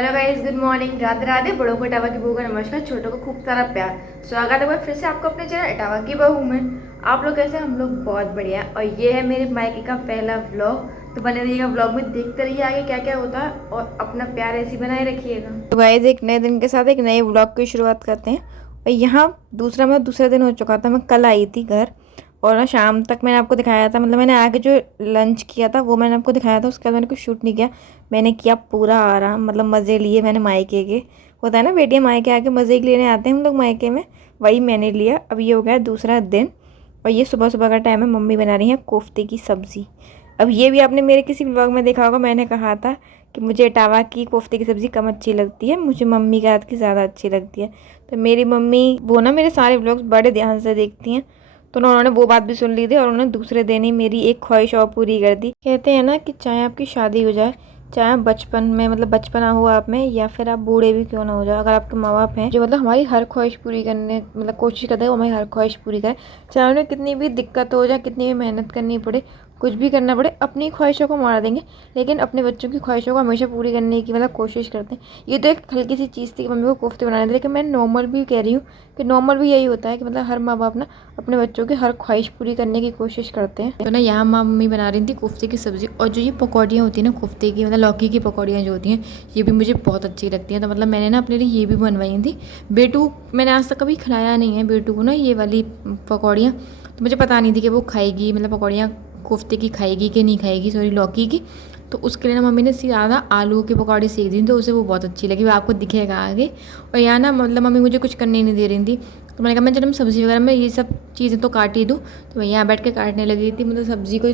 Hello guys, good morning, Radhe Radhe. बड़ों को इटावा की बहू का नमस्कार, छोटों को खूब सारा प्यार। स्वागत है बार फिर से आपको अपने चैनल इटावा की बहू में। आप लोग कैसे? हम लोग बहुत बढ़िया। और ये है मेरे मायके का पहला व्लॉग, तो बने रहिएगा व्लॉग में, देखते रहिए आगे क्या क्या होता है और अपना प्यार ऐसे बनाए रखिएगा। तो गाइस, एक नए दिन के साथ एक नए व्लॉग की शुरुआत करते हैं। और यहाँ दूसरा दिन हो चुका था। मैं कल आई थी घर और ना शाम तक मैंने आपको दिखाया था, मतलब मैंने आके जो लंच किया था वो मैंने आपको दिखाया था। उसके बाद मैंने कुछ शूट नहीं किया। मैंने किया पूरा आराम, मतलब मज़े लिए मैंने मायके के। होता है ना, बेटियां मायके आके मज़े के लेने आते हैं हम लोग मायके में, वही मैंने लिया। अब ये हो गया दूसरा दिन और ये सुबह सुबह का टाइम है। मम्मी बना रही है कोफ्ते की सब्ज़ी। अब ये भी आपने मेरे किसी ब्लॉग में देखा होगा, मैंने कहा था कि मुझे इटावा की कोफ्ते की सब्ज़ी कम अच्छी लगती है, मुझे मम्मी के हाथ की ज़्यादा अच्छी लगती है। तो मेरी मम्मी वो ना मेरे सारे ब्लॉग्स बड़े ध्यान से देखती हैं, तो उन्होंने वो बात भी सुन ली थी और उन्होंने दूसरे दिन ही मेरी एक ख्वाहिश और पूरी कर दी। कहते हैं ना कि चाहे आपकी शादी हो जाए, चाहे आप बचपन में, मतलब बचपना हो आप में, या फिर आप बूढ़े भी क्यों ना हो जाओ, अगर आपके माँ बाप हैं जो मतलब हमारी हर ख्वाहिश पूरी करने मतलब कोशिश करते हैं वो हमारी हर ख्वाहिश पूरी करें, चाहे उन्हें कितनी भी दिक्कत हो जाए, कितनी भी मेहनत करनी पड़े, कुछ भी करना पड़े, अपनी ख्वाहिशों को मार देंगे लेकिन अपने बच्चों की ख्वाहिशों को हमेशा पूरी करने की मतलब कोशिश करते हैं। ये तो एक हल्की सी चीज़ थी कि मम्मी को कोफ्ते बनाने थे, लेकिन मैं नॉर्मल भी कह रही हूँ कि नॉर्मल भी यही होता है कि मतलब हर माँ बाप ना अपने बच्चों की हर ख्वाहिश पूरी करने की कोशिश करते हैं। तो ना यहाँ मम्मी बना रही थी कोफ्ते की सब्ज़ी, और जो ये पकौड़ियाँ होती हैं ना कोफ्ते की, मतलब लौकी की पकौड़ियाँ जो होती हैं, ये भी मुझे बहुत अच्छी लगती हैं। तो मतलब मैंने ना अपने लिए ये भी बनवाई थी। बेटू मैंने आज तक कभी खिलाया नहीं है बेटू को ना ये वाली पकौड़ियाँ, तो मुझे पता नहीं थी कि वो खाएगी, मतलब पकौड़ियाँ कोफ्ते की खाएगी कि नहीं खाएगी, सॉरी लौकी की। तो उसके लिए ना मम्मी ने ज़्यादा आलू की पकौड़ी सेक दी, तो उसे वो बहुत अच्छी लगी, वो आपको दिखेगा आगे। और यहाँ ना मतलब मम्मी मुझे कुछ करने नहीं दे रही थी, तो मैंने कहा मैं चलो सब्ज़ी वगैरह में ये सब चीज़ें तो काट ही दूँ। तो मैं यहाँ बैठ के काटने लगी थी, मतलब सब्ज़ी को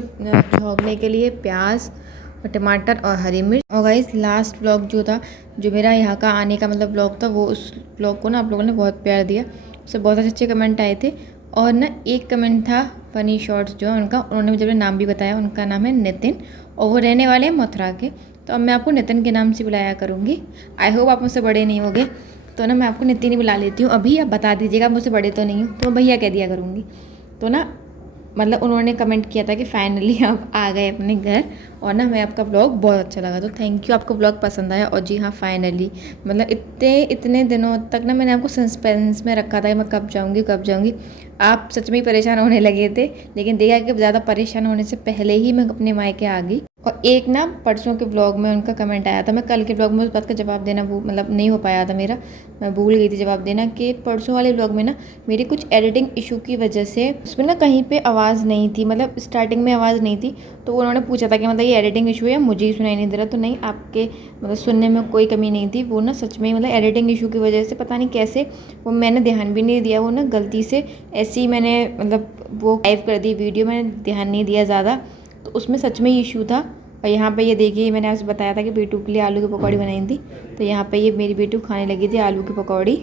छौंकने के लिए प्याज और टमाटर और हरी मिर्च। और गाइस लास्ट व्लॉग जो था, जो मेरा यहाँ का आने का मतलब व्लॉग था, वो उस व्लॉग को ना आप लोगों ने बहुत प्यार दिया, उससे बहुत अच्छे अच्छे कमेंट आए थे। और ना एक कमेंट था फ़नी शॉर्ट्स जो है उनका, उन्होंने मुझे अपना नाम भी बताया, उनका नाम है नितिन और वो रहने वाले हैं मथुरा के। तो अब मैं आपको नितिन के नाम से बुलाया करूँगी। आई होप आप मुझसे बड़े नहीं होगे, तो ना मैं आपको नितिन ही बुला लेती हूँ अभी। आप बता दीजिएगा, मुझसे बड़े तो नहीं हूँ तो मैं भैया कह दिया करूँगी। तो ना मतलब उन्होंने कमेंट किया था कि फाइनली आप आ गए अपने घर, और ना मैं आपका ब्लॉग बहुत अच्छा लगा, तो थैंक यू, आपको ब्लॉग पसंद आया। और जी हाँ फाइनली, मतलब इतने दिनों तक ना मैंने आपको सस्पेंस में रखा था कि मैं कब जाऊँगी कब जाऊँगी। आप सच में ही परेशान होने लगे थे, लेकिन देखा कि ज़्यादा परेशान होने से पहले ही मैं अपने मायके आ गई। और एक ना परसों के ब्लॉग में उनका कमेंट आया था, मैं कल के ब्लॉग में उस बात का जवाब देना वो मतलब नहीं हो पाया था मेरा, मैं भूल गई थी जवाब देना, कि परसों वाले ब्लॉग में ना मेरी कुछ एडिटिंग इशू की वजह से उसमें ना कहीं पे आवाज़ नहीं थी, मतलब स्टार्टिंग में आवाज़ नहीं थी। तो उन्होंने पूछा था कि मतलब ये एडिटिंग इशू है, मुझे ही सुनाई नहीं दे रहा। तो नहीं, आपके मतलब सुनने में कोई कमी नहीं थी, वो ना सच में मतलब एडिटिंग इशू की वजह से पता नहीं कैसे वो मैंने ध्यान भी नहीं दिया, वो ना गलती से ऐसे ही मैंने मतलब वो लाइव कर दी वीडियो, मैंने ध्यान नहीं दिया ज़्यादा, तो उसमें सच में इशू था। और यहाँ पे ये देखिए, मैंने आपसे बताया था कि बेटू के लिए आलू की पकौड़ी बनाई थी, तो यहाँ पे ये मेरी बेटू खाने लगी थी आलू की पकौड़ी।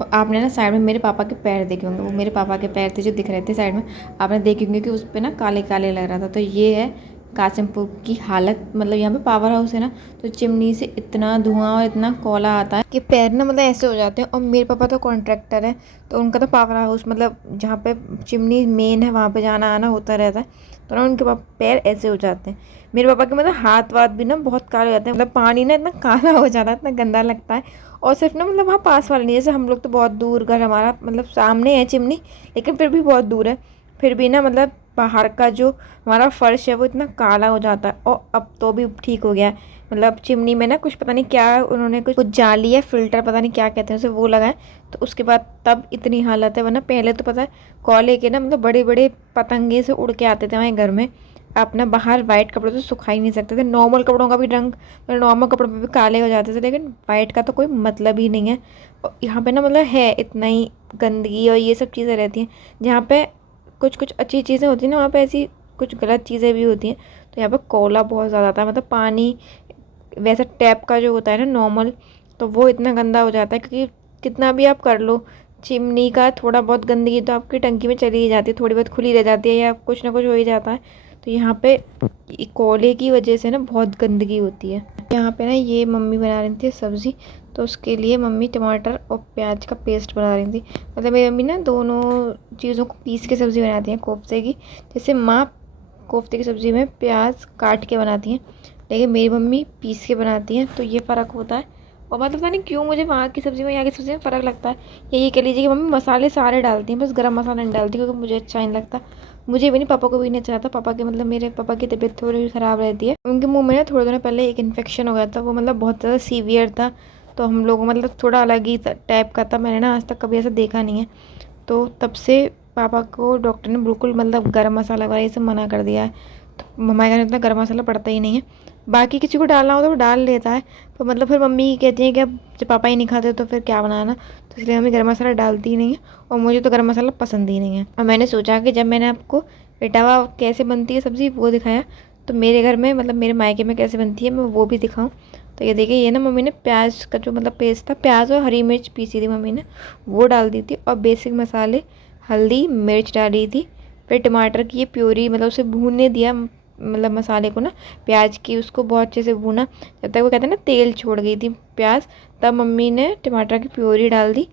और आपने ना साइड में मेरे पापा के पैर देखे होंगे, वो मेरे पापा के पैर थे जो दिख रहे थे साइड में, आपने देखे होंगे कि उस पर ना काले काले लग रहा था। तो ये है कासिमपुर की हालत, मतलब यहाँ पे पावर हाउस है ना, तो चिमनी से इतना धुआं और इतना कोयला आता है कि पैर ना मतलब ऐसे हो जाते हैं। और मेरे पापा तो कॉन्ट्रैक्टर है, तो उनका तो पावर हाउस मतलब जहाँ पे चिमनी मेन है वहाँ पे जाना आना होता रहता है, तो ना उनके पैर ऐसे हो जाते हैं। मेरे पापा के मतलब हाथ वाथ भी ना बहुत काले हो जाते हैं, मतलब पानी ना इतना काला हो जाता है, इतना गंदा लगता है। और सिर्फ ना मतलब वहाँ पास वाले नहीं, जैसे हम लोग तो बहुत दूर, घर हमारा मतलब सामने है चिमनी, लेकिन फिर भी बहुत दूर है, फिर भी ना मतलब बाहर का जो हमारा फर्श है वो इतना काला हो जाता है। और अब तो भी ठीक हो गया है, मतलब चिमनी में ना कुछ पता नहीं क्या उन्होंने कुछ जाली है, फिल्टर पता नहीं क्या कहते हैं उसे, वो लगाए, तो उसके बाद तब इतनी हालत है। वरना पहले तो पता है कोयले के ना मतलब बड़े बड़े पतंगे से उड़ के आते थे हमारे घर में। आप ना बाहर वाइट कपड़े तो सुखा ही नहीं सकते थे, नॉर्मल कपड़ों का भी रंग मतलब नॉर्मल कपड़ों पे भी काले हो जाते थे, लेकिन वाइट का तो कोई मतलब ही नहीं है। और यहाँ पे ना मतलब है इतना ही गंदगी और ये सब चीज़ें रहती हैं। जहाँ पे कुछ कुछ अच्छी चीज़ें होती हैं ना, वहाँ पे ऐसी कुछ गलत चीज़ें भी होती हैं। तो यहाँ पे कोयला बहुत ज़्यादा आता है, मतलब पानी वैसा टैप का जो होता है ना नॉर्मल, तो वो इतना गंदा हो जाता है, क्योंकि कितना भी आप कर लो चिमनी का थोड़ा बहुत गंदगी तो आपकी टंकी में चली ही जाती है, थोड़ी बहुत खुली रह जाती है या कुछ ना कुछ हो ही जाता है। तो यहाँ पे कोयले की वजह से ना बहुत गंदगी होती है। यहाँ पे ना ये मम्मी बना रही थी सब्ज़ी, तो उसके लिए मम्मी टमाटर और प्याज का पेस्ट बना रही थी। मतलब मेरी मम्मी ना दोनों चीज़ों को पीस के सब्ज़ी बनाती हैं कोफ्ते की, जैसे माँ कोफ्ते की सब्ज़ी में प्याज काट के बनाती हैं, लेकिन मेरी मम्मी पीस के बनाती हैं, तो ये फ़र्क होता है। और मतलब पता नहीं क्यों मुझे वहाँ की सब्ज़ी में यहाँ की सब्ज़ी में फ़र्क लगता है। यही कह लीजिए कि मम्मी मसाले सारे डालती हैं, बस गरम मसाला नहीं डालती क्योंकि मुझे अच्छा नहीं लगता। मुझे भी नहीं, पापा को भी नहीं अच्छा लगता। पापा के मतलब मेरे पापा की तबीयत थोड़ी ख़राब रहती है। उनके मुँह में ना थोड़े दिनों पहले एक इन्फेक्शन हो गया था, वो मतलब बहुत ज़्यादा सीवियर था। तो हम लोग मतलब थोड़ा अलग ही टाइप का था, मैंने ना आज तक कभी ऐसा देखा नहीं है। तो तब से पापा को डॉक्टर ने बिल्कुल मतलब गरम मसाला वगैरह ये सब मना कर दिया है। तो हमारे घर में इतना गरम मसाला पड़ता ही नहीं है। बाकी किसी को डालना हो तो वो डाल लेता है, तो मतलब फिर मम्मी कहती हैं कि अब जब पापा ही नहीं खाते तो फिर क्या बनाना, तो इसलिए मम्मी गरम मसाला डालती ही नहीं है। और मुझे तो गरम मसाला पसंद ही नहीं है। और मैंने सोचा कि जब मैंने आपको इटावा कैसे बनती है सब्ज़ी वो दिखाया, तो मेरे घर में मतलब मेरे मायके में कैसे बनती है मैं वो भी दिखाऊँ। तो ये देखिए, ये ना मम्मी ने प्याज का जो मतलब पेस्ट था, प्याज और हरी मिर्च पीसी थी मम्मी ने, वो डाल दी थी। और बेसिक मसाले, हल्दी मिर्च डाली थी। फिर टमाटर की ये प्योरी मतलब उसे भूनने दिया, मतलब मसाले को ना, प्याज की उसको बहुत अच्छे से भूना जब तक वो कहते हैं ना तेल छोड़ गई थी प्याज। तब मम्मी ने टमाटर की प्योरी डाल दी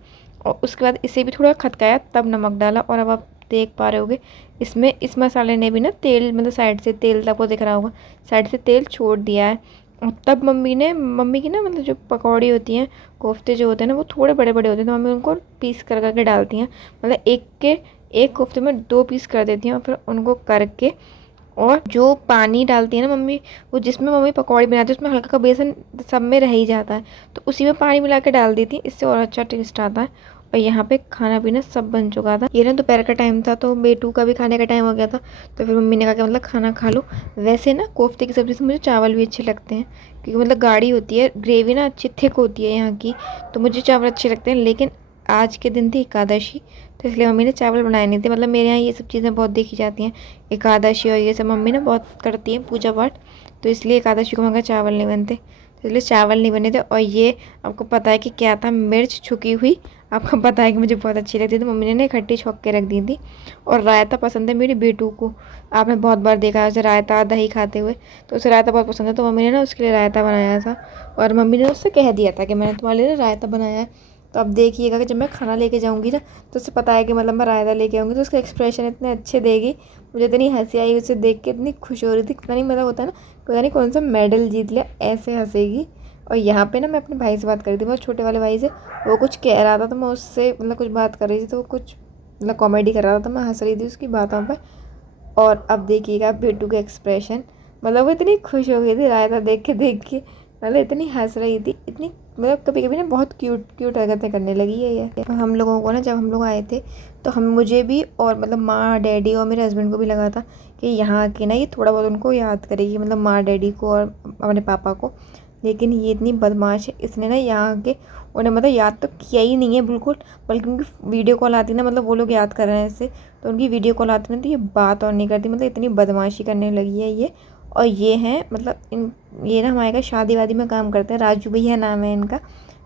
और उसके बाद इसे भी थोड़ा खदकाया, तब नमक डाला। और अब आप देख पा रहे होगे इसमें इस मसाले ने भी ना तेल मतलब साइड से तेल, आपको दिख रहा होगा साइड से तेल छोड़ दिया है। और तब मम्मी की ना मतलब जो पकौड़ी होती हैं, कोफ्ते जो होते हैं ना, वो थोड़े बड़े बड़े होते हैं, तो मम्मी उनको पीस कर करके डालती हैं। मतलब एक कोफ्ते में 2 पीस कर देती हैं और फिर उनको करके, और जो पानी डालती है ना मम्मी, वो जिसमें मम्मी पकौड़ी बनाती है उसमें हल्का का बेसन सब में रह ही जाता है, तो उसी में पानी मिला के डाल देती है, इससे और अच्छा टेस्ट आता है। और यहाँ पे खाना पीना सब बन चुका था। ये ना दोपहर का टाइम था, तो बेटू का भी खाने का टाइम हो गया था। तो फिर मम्मी ने कहा कि मतलब खाना खा लो। वैसे ना कोफ्ते की सब्ज़ी से मुझे चावल भी अच्छे लगते हैं, क्योंकि मतलब गाढ़ी होती है ग्रेवी ना, अच्छी थिक होती है यहाँ की, तो मुझे चावल अच्छे लगते हैं। लेकिन आज के दिन थी एकादशी, तो इसलिए मम्मी ने चावल बनाए नहीं थे। मतलब मेरे यहाँ ये सब चीज़ें बहुत देखी जाती हैं, एकादशी और ये सब मम्मी ना बहुत करती हैं पूजा पाठ, तो इसलिए एकादशी को मगर चावल नहीं बनते, तो इसलिए चावल नहीं बने थे। और ये आपको पता है कि क्या था, मिर्च छुकी हुई, आपको पता है कि मुझे बहुत अच्छी लगती थी, तो मम्मी ने ना इकट्ठी छौंक के रख दी थी। और रायता पसंद है मेरे बेटू को, आपने बहुत बार देखा है उसे रायता दही खाते हुए, तो उसे रायता बहुत पसंद है, तो मम्मी ने ना उसके लिए रायता बनाया था। और मम्मी ने उससे कह दिया था कि मैंने तुम्हारे लिए रायता बनाया है। तो अब देखिएगा कि जब मैं खाना लेके जाऊंगी ना, तो उसे पता है कि मतलब मैं रायता लेके आऊँगी, तो उसके एक्सप्रेशन इतने अच्छे देगी। मुझे इतनी हंसी आई उसे देख के, इतनी खुश हो रही थी, पता नहीं मतलब होता है ना, पता नहीं कौन सा मेडल जीत लिया, ऐसे हंसेगी। और यहाँ पे ना मैं अपने भाई से बात कर रही थी, बहुत छोटे वाले भाई से, वो कुछ कह रहा था, तो मैं उससे मतलब कुछ बात कर रही थी, तो वो कुछ मतलब कॉमेडी कर रहा था, तो मैं हंस रही थी उसकी बातों पर। और अब देखिएगा बेटू का एक्सप्रेशन, मतलब वो इतनी खुश हो गई थी रायता देख के, मतलब इतनी हंस रही थी, इतनी मतलब कभी कभी ना बहुत क्यूट क्यूट हरकतें करने लगी है ये। तो हम लोगों को ना, जब हम लोग आए थे, तो हम मुझे भी और मतलब माँ डैडी और मेरे हस्बैंड को भी लगा था कि यहाँ के ना ये थोड़ा बहुत उनको याद करेगी, मतलब माँ डैडी को और अपने पापा को। लेकिन ये इतनी बदमाश है, इसने ना यहाँ के उन्हें मतलब याद तो किया ही नहीं है बिल्कुल, बल्कि उनकी वीडियो कॉल आती ना, मतलब वो लोग याद कर रहे हैं इससे, तो उनकी वीडियो कॉल आती ना, तो ये बात और नहीं करती, मतलब इतनी बदमाशी करने लगी है ये। और ये हैं मतलब ये ना हमारे घर शादी वादी में काम करते हैं, राजू भैया नाम है इनका।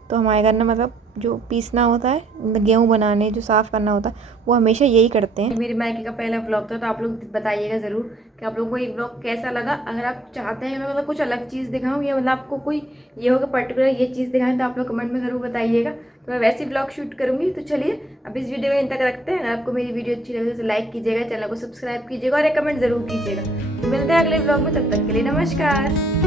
तो हमारे घर ना मतलब जो पीसना होता है, गेहूँ बनाने जो साफ़ करना होता है, वो हमेशा यही करते हैं। मेरी मायके का पहला ब्लॉग था, तो आप लोग बताइएगा ज़रूर कि आप लोगों को ये ब्लॉग कैसा लगा। अगर आप चाहते हैं मैं मतलब कुछ अलग चीज़ दिखाऊँ, या मतलब आपको कोई ये होगा पर्टिकुलर ये चीज़ दिखाएं, तो आप लोग कमेंट में ज़रूर बताइएगा, तो मैं वैसे ब्लॉग शूट करूँगी। तो चलिए अब इस वीडियो में इन तक रखते हैं। अगर आपको मेरी वीडियो अच्छी लगे तो लाइक कीजिएगा, चैनल को सब्सक्राइब कीजिएगा और एक कमेंट ज़रूर कीजिएगा। तो मिलते हैं अगले ब्लॉग में, तब तक के लिए नमस्कार।